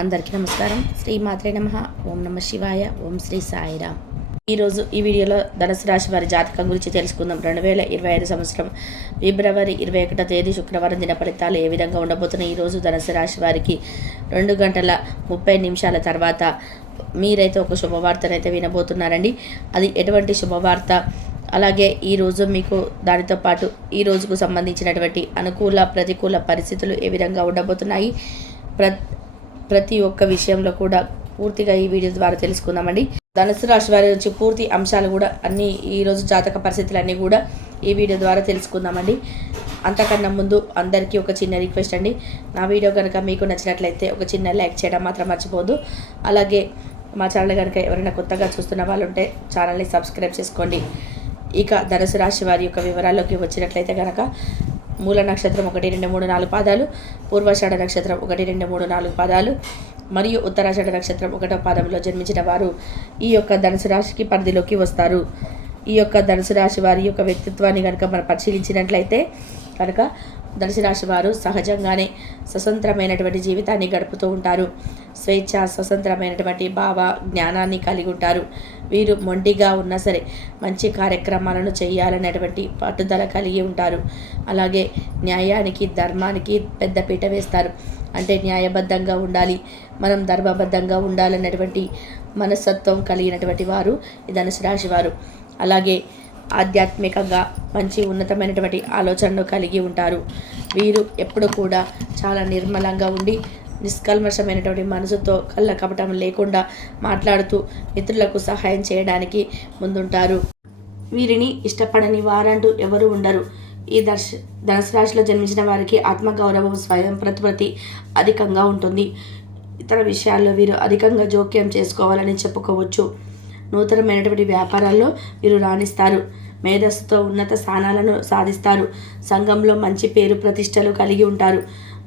అందరికీ నమస్కారం. శ్రీ మాత్రే నమ. ఓం నమ శివాయ. ఓం శ్రీ సాయిరామ్. ఈరోజు ఈ వీడియోలో ధనుసు రాశి వారి జాతకం గురించి తెలుసుకుందాం. రెండు వేల ఇరవై ఐదు సంవత్సరం ఫిబ్రవరి ఇరవై ఒకటో తేదీ శుక్రవారం దిన ఫలితాలు ఏ విధంగా ఉండబోతున్నాయి? ఈరోజు ధనుసు రాశి వారికి రెండు గంటల ముప్పై నిమిషాల తర్వాత మీరైతే ఒక శుభవార్తనైతే వినబోతున్నారండి. అది ఎటువంటి శుభవార్త? అలాగే ఈరోజు మీకు దానితో పాటు ఈ రోజుకు సంబంధించినటువంటి అనుకూల ప్రతికూల పరిస్థితులు ఏ విధంగా ఉండబోతున్నాయి? ప్ర ప్రతి ఒక్క విషయంలో కూడా పూర్తిగా ఈ వీడియో ద్వారా తెలుసుకుందామండి. ధనుసు రాశి వారి నుంచి పూర్తి అంశాలు కూడా అన్ని ఈరోజు జాతక పరిస్థితులన్నీ కూడా ఈ వీడియో ద్వారా తెలుసుకుందామండి. అంతకన్నా ముందు అందరికీ ఒక చిన్న రిక్వెస్ట్ అండి. నా వీడియో కనుక మీకు నచ్చినట్లయితే ఒక చిన్న లైక్ చేయడం మాత్రం మర్చిపోదు అలాగే మా ఛానల్ కనుక ఎవరైనా కొత్తగా చూస్తున్న వాళ్ళు ఉంటే ఛానల్ని సబ్స్క్రైబ్ చేసుకోండి. ఇక ధనుసు రాశి వారి యొక్క వివరాల్లోకి వచ్చినట్లయితే కనుక మూల నక్షత్రం ఒకటి రెండు మూడు నాలుగు పాదాలు పూర్వాషాఢ నక్షత్రం ఒకటి రెండు మూడు నాలుగు పాదాలు మరియు ఉత్తరాషాఢ నక్షత్రం ఒకటో పాదంలో జన్మించిన వారు ఈ యొక్క ధనుసు రాశికి పరిధిలోకి వస్తారు. ఈ యొక్క ధనుసు రాశి వారి యొక్క వ్యక్తిత్వాన్ని కనుక మనం పరిశీలించినట్లయితే కనుక ధనుసు రాశి వారు సహజంగానే స్వతంత్రమైనటువంటి జీవితాన్ని గడుపుతూ ఉంటారు. స్వేచ్ఛ స్వతంత్రమైనటువంటి భావ జ్ఞానాన్ని కలిగి ఉంటారు. వీరు మొండిగా ఉన్నా సరే మంచి కార్యక్రమాలను చేయాలనేటువంటి పట్టుదల కలిగి ఉంటారు. అలాగే న్యాయానికి ధర్మానికి పెద్దపీట వేస్తారు. అంటే న్యాయబద్ధంగా ఉండాలి మనం ధర్మబద్ధంగా ఉండాలన్నటువంటి మనస్తత్వం కలిగినటువంటి వారు ఈ ధనుసు రాశి వారు అలాగే ఆధ్యాత్మికంగా మంచి ఉన్నతమైనటువంటి ఆలోచనలు కలిగి ఉంటారు. వీరు ఎప్పుడు కూడా చాలా నిర్మలంగా ఉండి నిష్కల్మషమైనటువంటి మనసుతో కళ్ళ కపటం లేకుండా మాట్లాడుతూ ఇతరులకు సహాయం చేయడానికి ముందుంటారు. వీరిని ఇష్టపడని వారంటూ ఎవరు ఉండరు. ఈ దర్శ ధనుసు రాశిలో జన్మించిన వారికి ఆత్మగౌరవం స్వయం ప్రతిపత్తి అధికంగా ఉంటుంది. ఇతర విషయాల్లో వీరు అధికంగా జోక్యం చేసుకోవాలని చెప్పుకోవచ్చు. నూతనమైనటువంటి వ్యాపారాల్లో వీరు రాణిస్తారు. మేధస్సుతో ఉన్నత స్థానాలను సాధిస్తారు. సంఘంలో మంచి పేరు ప్రతిష్టలు కలిగి ఉంటారు.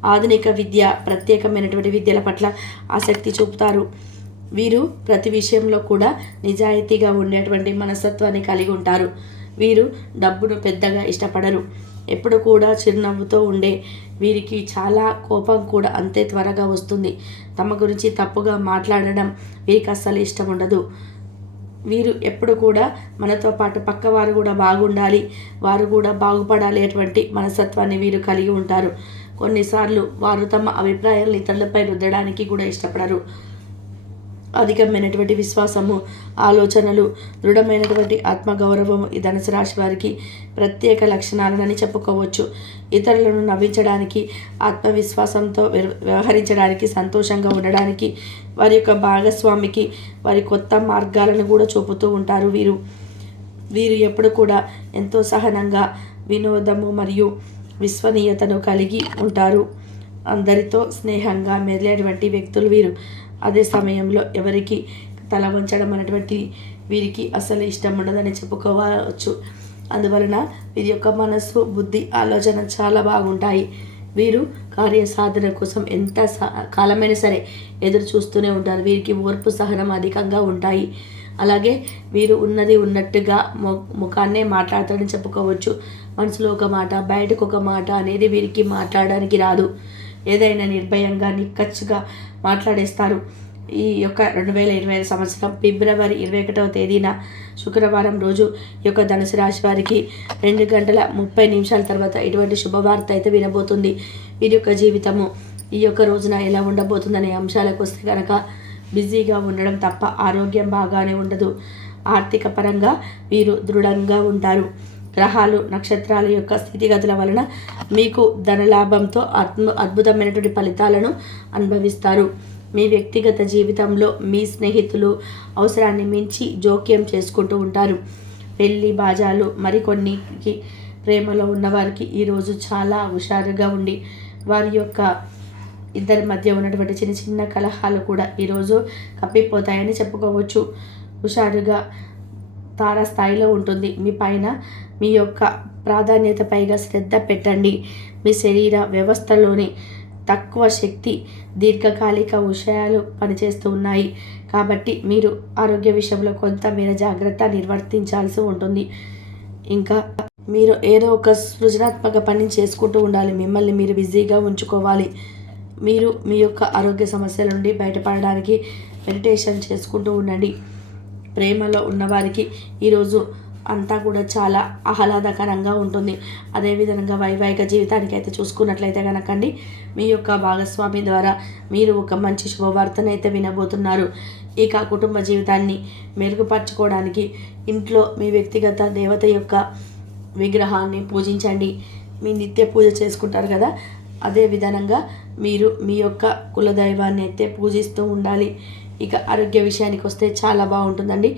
ఆధునిక విద్య ప్రత్యేకమైనటువంటి విద్యల పట్ల ఆసక్తి చూపుతారు. వీరు ప్రతి విషయంలో కూడా నిజాయితీగా ఉండేటువంటి మనస్తత్వాన్ని కలిగి ఉంటారు. వీరు డబ్బును పెద్దగా ఇష్టపడరు. ఎప్పుడు కూడా చిరునవ్వుతో ఉండే వీరికి చాలా కోపం కూడా అంతే త్వరగా వస్తుంది. తమ గురించి తప్పుగా మాట్లాడడం వీరికి అస్సలు ఇష్టం ఉండదు. వీరు ఎప్పుడు కూడా మనతో పాటు పక్కవారు కూడా బాగుండాలి వారు కూడా బాగుపడాలి అటువంటి మనస్తత్వాన్ని వీరు కలిగి ఉంటారు. కొన్నిసార్లు వారు తమ అభిప్రాయాలను ఇతరులపై రుద్దడానికి కూడా ఇష్టపడరు. అధికమైనటువంటి విశ్వాసము ఆలోచనలు దృఢమైనటువంటి ఆత్మగౌరవము ఈ ధనుసు రాశి వారికి ప్రత్యేక లక్షణాలనని చెప్పుకోవచ్చు. ఇతరులను నవ్వించడానికి ఆత్మవిశ్వాసంతో వ్యవహరించడానికి సంతోషంగా ఉండడానికి వారి యొక్క భాగస్వామికి వారి కొత్త మార్గాలను కూడా చూపుతూ ఉంటారు వీరు. వీరు ఎప్పుడు కూడా ఎంతో సహనంగా వినోదము మరియు విశ్వనీయతను కలిగి ఉంటారు. అందరితో స్నేహంగా మెదిలేటువంటి వ్యక్తులు వీరు. అదే సమయంలో ఎవరికి తల వంచడం అనేటువంటి వీరికి అసలు ఇష్టం ఉండదని చెప్పుకోవచ్చు. అందువలన వీరి యొక్క మనస్సు బుద్ధి ఆలోచన చాలా బాగుంటాయి. వీరు కార్యసాధన కోసం ఎంత కాలమైనా సరే ఎదురు చూస్తూనే ఉంటారు. వీరికి ఓర్పు సహనం అధికంగా ఉంటాయి. అలాగే వీరు ఉన్నది ఉన్నట్టుగా మొ ముఖాన్నే మాట్లాడతారని చెప్పుకోవచ్చు. మనసులో ఒక మాట బయటకు ఒక మాట అనేది వీరికి మాట్లాడడానికి రాదు. ఏదైనా నిర్భయంగా నిక్కచ్చుగా మాట్లాడేస్తారు. ఈ యొక్క రెండు వేల ఇరవై ఐదు సంవత్సరం ఫిబ్రవరి ఇరవై ఒకటవ తేదీన శుక్రవారం రోజు ఈ యొక్క ధనుసు రాశి వారికి రెండు గంటల ముప్పై నిమిషాల తర్వాత ఇటువంటి శుభవార్త అయితే వినబోతుంది. వీరి యొక్క జీవితము ఈ యొక్క రోజున ఎలా ఉండబోతుందనే అంశాలకు వస్తే కనుక బిజీగా ఉండడం తప్ప ఆరోగ్యం బాగానే ఉండదు. ఆర్థిక పరంగా వీరు దృఢంగా ఉంటారు. గ్రహాలు నక్షత్రాల యొక్క స్థితిగతుల వలన మీకు ధనలాభంతో అద్భు అద్భుతమైనటువంటి ఫలితాలను అనుభవిస్తారు. మీ వ్యక్తిగత జీవితంలో మీ స్నేహితులు అవసరాన్ని మించి జోక్యం చేసుకుంటూ ఉంటారు. పెళ్ళి బాజాలు మరికొన్నికి ప్రేమలో ఉన్నవారికి ఈరోజు చాలా హుషారుగా ఉండి వారి యొక్క ఇద్దరి మధ్య ఉన్నటువంటి చిన్న చిన్న కలహాలు కూడా ఈరోజు కప్పిపోతాయని చెప్పుకోవచ్చు. హుషారుగా తారాస్థాయిలో ఉంటుంది. మీ పైన మీ యొక్క ప్రాధాన్యత పైగా శ్రద్ధ పెట్టండి. మీ శరీర వ్యవస్థలోని తక్కువ శక్తి దీర్ఘకాలిక విషయాలు పనిచేస్తూ ఉన్నాయి. కాబట్టి మీరు ఆరోగ్య విషయంలో కొంతమేర జాగ్రత్త నిర్వర్తించాల్సి ఉంటుంది. ఇంకా మీరు ఏదో ఒక సృజనాత్మక పని చేసుకుంటూ ఉండాలి. మిమ్మల్ని మీరు బిజీగా ఉంచుకోవాలి. మీరు మీ యొక్క ఆరోగ్య సమస్యల నుండి బయటపడడానికి మెడిటేషన్ చేసుకుంటూ ఉండండి. ప్రేమలో ఉన్నవారికి ఈరోజు అంతా కూడా చాలా ఆహ్లాదకరంగా ఉంటుంది. అదేవిధంగా వైవాహిక జీవితానికి అయితే చూసుకున్నట్లయితే కనుకండి మీ యొక్క భాగస్వామి ద్వారా మీరు ఒక మంచి శుభవార్తను అయితే వినబోతున్నారు. ఇక కుటుంబ జీవితాన్ని మెరుగుపరచుకోవడానికి ఇంట్లో మీ వ్యక్తిగత దేవత యొక్క విగ్రహాన్ని పూజించండి. మీ నిత్య పూజ చేసుకుంటారు కదా అదే విధంగా మీరు మీ యొక్క కులదైవాన్ని అయితే పూజిస్తూ ఉండాలి. ఇక ఆరోగ్య విషయానికి వస్తే చాలా బాగుంటుందండి.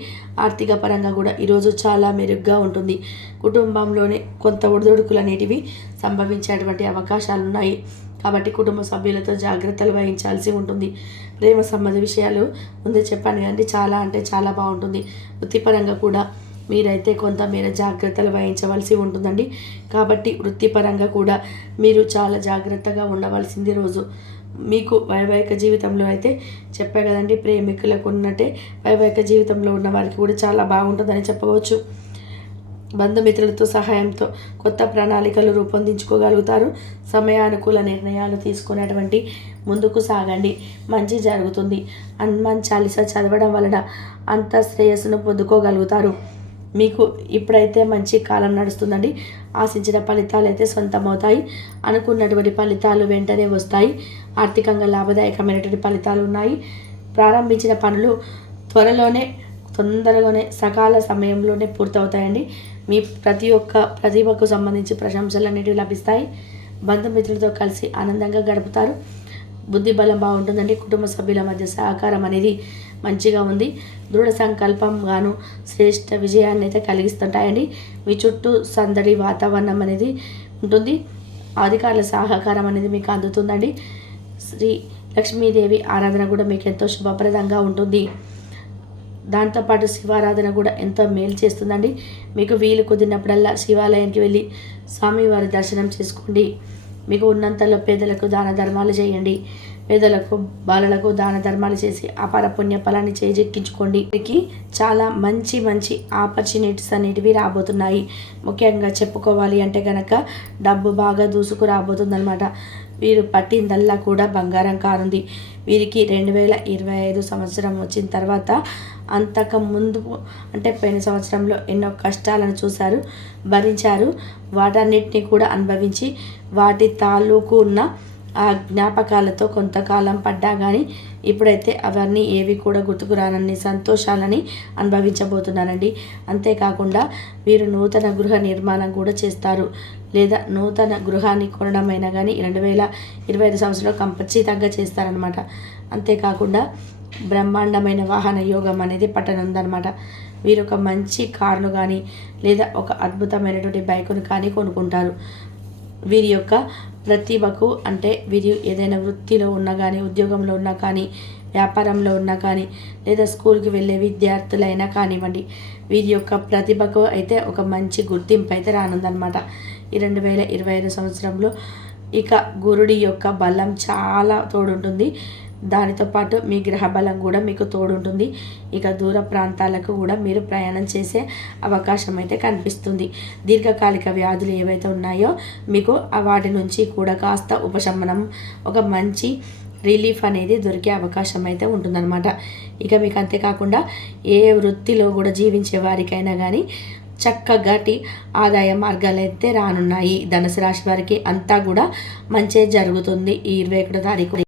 ఆర్థిక పరంగా కూడా ఈరోజు చాలా మెరుగ్గా ఉంటుంది. కుటుంబంలోనే కొంత ఒడిదొడుకులు అనేటివి సంభవించేటువంటి అవకాశాలు ఉన్నాయి కాబట్టి కుటుంబ సభ్యులతో జాగ్రత్తలు వహించాల్సి ఉంటుంది. ప్రేమ సంబంధ విషయాలు ముందే చెప్పాను కానీ చాలా అంటే చాలా బాగుంటుంది. వృత్తిపరంగా కూడా మీరైతే కొంతమేర జాగ్రత్తలు వహించవలసి ఉంటుందండి. కాబట్టి వృత్తిపరంగా కూడా మీరు చాలా జాగ్రత్తగా ఉండవలసింది రోజు. మీకు వైవాహిక జీవితంలో అయితే చెప్పా కదండి ప్రేమికులకు ఉన్నట్టే వైవాహిక జీవితంలో ఉన్న వారికి కూడా చాలా బాగుంటుందని చెప్పవచ్చు. బంధుమిత్రులతో సహాయంతో కొత్త ప్రణాళికలు రూపొందించుకోగలుగుతారు. సమయానుకూల నిర్ణయాలు తీసుకునేటువంటి ముందుకు సాగండి. మంచి జరుగుతుంది. హనుమాన్ చాలీసా చదవడం వలన అంత శ్రేయస్సును పొందుకోగలుగుతారు. మీకు ఇప్పుడైతే మంచి కాలం నడుస్తుందండి. ఆశించిన ఫలితాలు అయితే సొంతమవుతాయి. అనుకున్నటువంటి ఫలితాలు వెంటనే వస్తాయి. ఆర్థికంగా లాభదాయకమైనటువంటి ఫలితాలు ఉన్నాయి. ప్రారంభించిన పనులు త్వరలోనే తొందరలోనే సకాల సమయంలోనే పూర్తవుతాయండి. మీ ప్రతి ఒక్క ప్రతిభకు సంబంధించి ప్రశంసలు అనేటివి లభిస్తాయి. బంధుమిత్రులతో కలిసి ఆనందంగా గడుపుతారు. బుద్ధి బలం బాగుంటుందండి. కుటుంబ సభ్యుల మధ్య సహకారం అనేది మంచిగా ఉంది. దృఢ సంకల్పం గాను శ్రేష్ఠ విజయాన్ని అయితే కలిగిస్తుంటాయండి. మీ చుట్టూ సందడి వాతావరణం అనేది ఉంటుంది. అధికారుల సహకారం అనేది మీకు అందుతుందండి. శ్రీ లక్ష్మీదేవి ఆరాధన కూడా మీకు ఎంతో శుభప్రదంగా ఉంటుంది. దాంతోపాటు శివారాధన కూడా ఎంతో మేలు చేస్తుందండి. మీకు వీలు కుదిరినప్పుడల్లా శివాలయానికి వెళ్ళి స్వామివారి దర్శనం చేసుకోండి. మీకు ఉన్నంతలో పేదలకు దాన ధర్మాలు చేయండి. పేదలకు బాలలకు దాన ధర్మాలు చేసి అపార పుణ్య ఫలాన్ని చేజెక్కించుకోండి. వీరికి చాలా మంచి మంచి ఆపర్చునిటీస్ అనేటివి రాబోతున్నాయి. ముఖ్యంగా చెప్పుకోవాలి అంటే కనుక డబ్బు బాగా దూసుకు రాబోతుందనమాట వీరు పట్టిందల్లా కూడా బంగారం కారుంది వీరికి రెండు వేల ఇరవై ఐదు సంవత్సరం వచ్చిన తర్వాత అంతకు ముందు అంటే పోయిన సంవత్సరంలో ఎన్నో కష్టాలను చూశారు భరించారు. వాటన్నిటిని కూడా అనుభవించి వాటి తాలూకు ఉన్న ఆ జ్ఞాపకాలతో కొంతకాలం పడ్డా కానీ ఇప్పుడైతే అవన్నీ ఏవి కూడా గుర్తుకు రానన్ని సంతోషాలని అనుభవించబోతున్నారండి అంతేకాకుండా వీరు నూతన గృహ నిర్మాణం కూడా చేస్తారు. లేదా నూతన గృహాన్ని కొనడమైనా కానీ రెండు వేల ఇరవై ఐదు సంవత్సరంలో ఖచ్చితంగా చేస్తారనమాట అంతేకాకుండా బ్రహ్మాండమైన వాహన యోగం అనేది పట్టనుందనమాట వీరు ఒక మంచి కారును కానీ లేదా ఒక అద్భుతమైనటువంటి బైకును కానీ కొనుక్కుంటారు. వీరి యొక్క ప్రతిభకు అంటే వీరి ఏదైనా వృత్తిలో ఉన్నా కానీ ఉద్యోగంలో ఉన్నా కానీ వ్యాపారంలో ఉన్నా కానీ లేదా స్కూల్కి వెళ్ళే విద్యార్థులైనా కానివ్వండి వీరి యొక్క ప్రతిభకు అయితే ఒక మంచి గుర్తింపు అయితే రానుందనమాట ఈ రెండు వేల ఇరవై ఐదు సంవత్సరంలో ఇక గురుడి యొక్క బలం చాలా తోడుంటుంది. దానితో పాటు మీ గ్రహ బలం కూడా మీకు తోడుంటుంది. ఇక దూర ప్రాంతాలకు కూడా మీరు ప్రయాణం చేసే అవకాశం అయితే కనిపిస్తుంది. దీర్ఘకాలిక వ్యాధులు ఏవైతే ఉన్నాయో మీకు వాటి నుంచి కూడా కాస్త ఉపశమనం ఒక మంచి రిలీఫ్ అనేది దొరికే అవకాశం అయితే ఉంటుందన్నమాట. ఇక మీకు అంతేకాకుండా ఏ వృత్తిలో కూడా జీవించే వారికైనా కానీ చక్కగాటి ఆదాయ మార్గాలు అయితే రానున్నాయి. ధనుసు రాశి వారికి అంతా కూడా మంచి జరుగుతుంది. ఈ ఇరవై ఒకటో తారీఖు